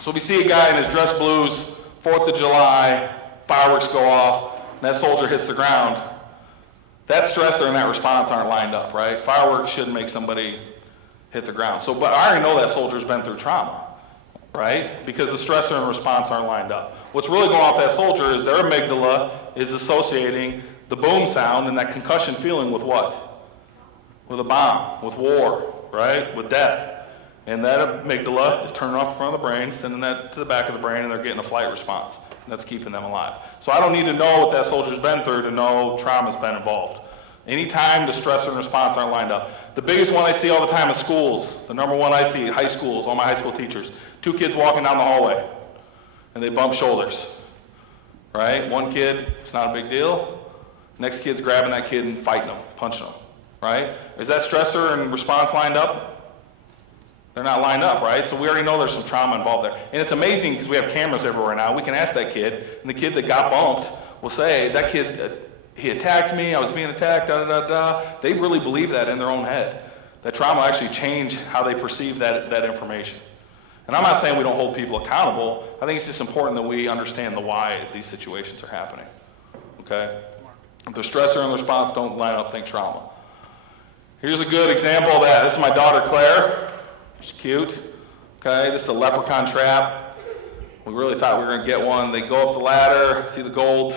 So we see a guy in his dress blues, 4th of July, fireworks go off, and that soldier hits the ground. That stressor and that response aren't lined up, right? Fireworks shouldn't make somebody hit the ground. So, but I already know that soldier's been through trauma, right? Because the stressor and response aren't lined up. What's really going on with that soldier is their amygdala is associating the boom sound and that concussion feeling with what? With a bomb, with war, right? With death. And that amygdala is turning off the front of the brain, sending that to the back of the brain, and they're getting a flight response. And that's keeping them alive. So I don't need to know what that soldier's been through to know trauma's been involved. Anytime the stressor and response aren't lined up. The biggest one I see all the time in schools, the number one I see, high schools, all my high school teachers, 2 kids walking down the hallway, and they bump shoulders, right? One kid, it's not a big deal. Next kid's grabbing that kid and fighting them, punching them, right? Is that stressor and response lined up? They're not lined up, right? So we already know there's some trauma involved there. And it's amazing because we have cameras everywhere now. We can ask that kid, and the kid that got bumped will say, that kid, he attacked me, I was being attacked, da-da-da-da. They really believe that in their own head. That trauma actually changed how they perceive that information. And I'm not saying we don't hold people accountable. I think it's just important that we understand the why these situations are happening, okay? If the stressor and the response don't line up, think trauma. Here's a good example of that. This is my daughter, Claire. She's cute, okay? This is a leprechaun trap. We really thought we were gonna get one. They go up the ladder, see the gold,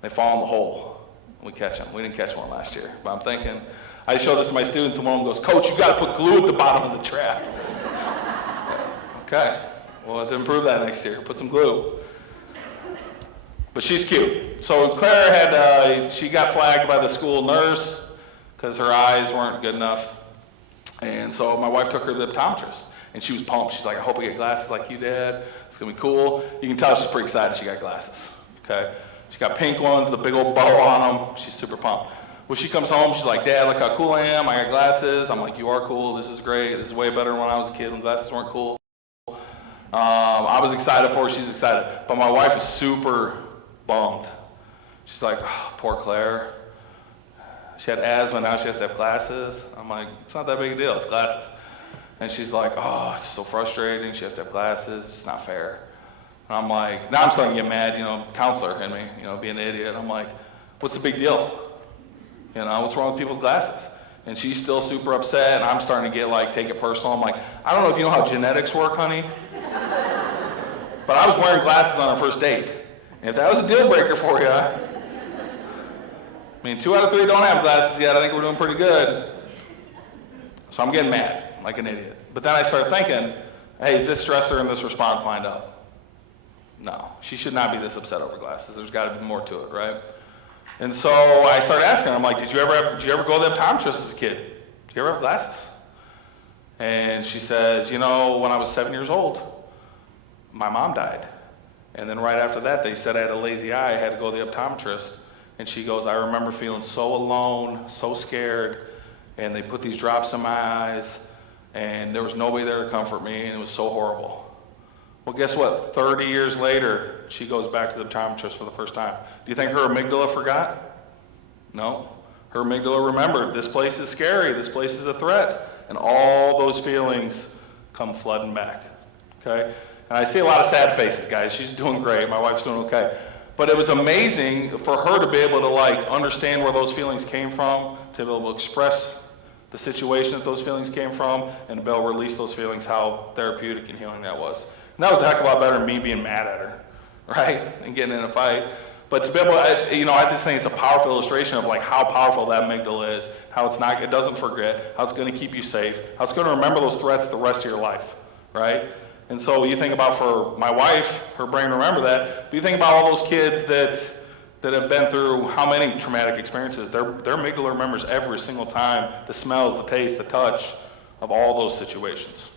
they fall in the hole. We catch them. We didn't catch one last year, but I'm thinking, I showed this to my students and one of them goes, Coach, you gotta put glue at the bottom of the trap. Okay, well, let's improve that next year. Put some glue. But she's cute. So Claire had, she got flagged by the school nurse because her eyes weren't good enough. And so my wife took her to the optometrist, and she was pumped. She's like, I hope I get glasses like you, Dad. It's gonna be cool. You can tell she's pretty excited she got glasses, okay? She got pink ones, the big old bow on them. She's super pumped. When she comes home, she's like, Dad, look how cool I am. I got glasses. I'm like, you are cool. This is great. This is way better than when I was a kid when glasses weren't cool. I was excited for her. She's excited. But my wife is super bummed. She's like, oh, poor Claire. She had asthma, now she has to have glasses. I'm like, it's not that big a deal, it's glasses. And she's like, oh, it's so frustrating, she has to have glasses, it's not fair. And I'm like, now I'm starting to get mad, counselor in me, being an idiot. I'm like, what's the big deal? What's wrong with people with glasses? And she's still super upset, and I'm starting to get take it personal. I'm like, I don't know if you know how genetics work, honey, but I was wearing glasses on our first date. And if that was a deal breaker for you, 2 out of 3 don't have glasses yet. I think we're doing pretty good. So I'm getting mad, like an idiot. But then I started thinking, hey, is this stressor and this response lined up? No, she should not be this upset over glasses. There's got to be more to it, right? And so I started asking her, I'm like, did you ever go to the optometrist as a kid? Did you ever have glasses? And she says, when I was 7 years old, my mom died. And then right after that, they said I had a lazy eye. I had to go to the optometrist. And she goes, I remember feeling so alone, so scared, and they put these drops in my eyes, and there was nobody there to comfort me, and it was so horrible. Well, guess what? 30 years later, she goes back to the optometrist for the first time. Do you think her amygdala forgot? No. Her amygdala remembered, this place is scary, this place is a threat, and all those feelings come flooding back, okay? And I see a lot of sad faces, guys. She's doing great. My wife's doing okay. But it was amazing for her to be able to understand where those feelings came from, to be able to express the situation that those feelings came from, and to be able to release those feelings, how therapeutic and healing that was. And that was a heck of a lot better than me being mad at her, right? And getting in a fight. But to be able to, I just think it's a powerful illustration of how powerful that amygdala is, how it doesn't forget, how it's gonna keep you safe, how it's gonna remember those threats the rest of your life, right? And so you think about for my wife, her brain remember that, but you think about all those kids that have been through how many traumatic experiences, their amygdala remembers every single time, the smells, the taste, the touch of all those situations.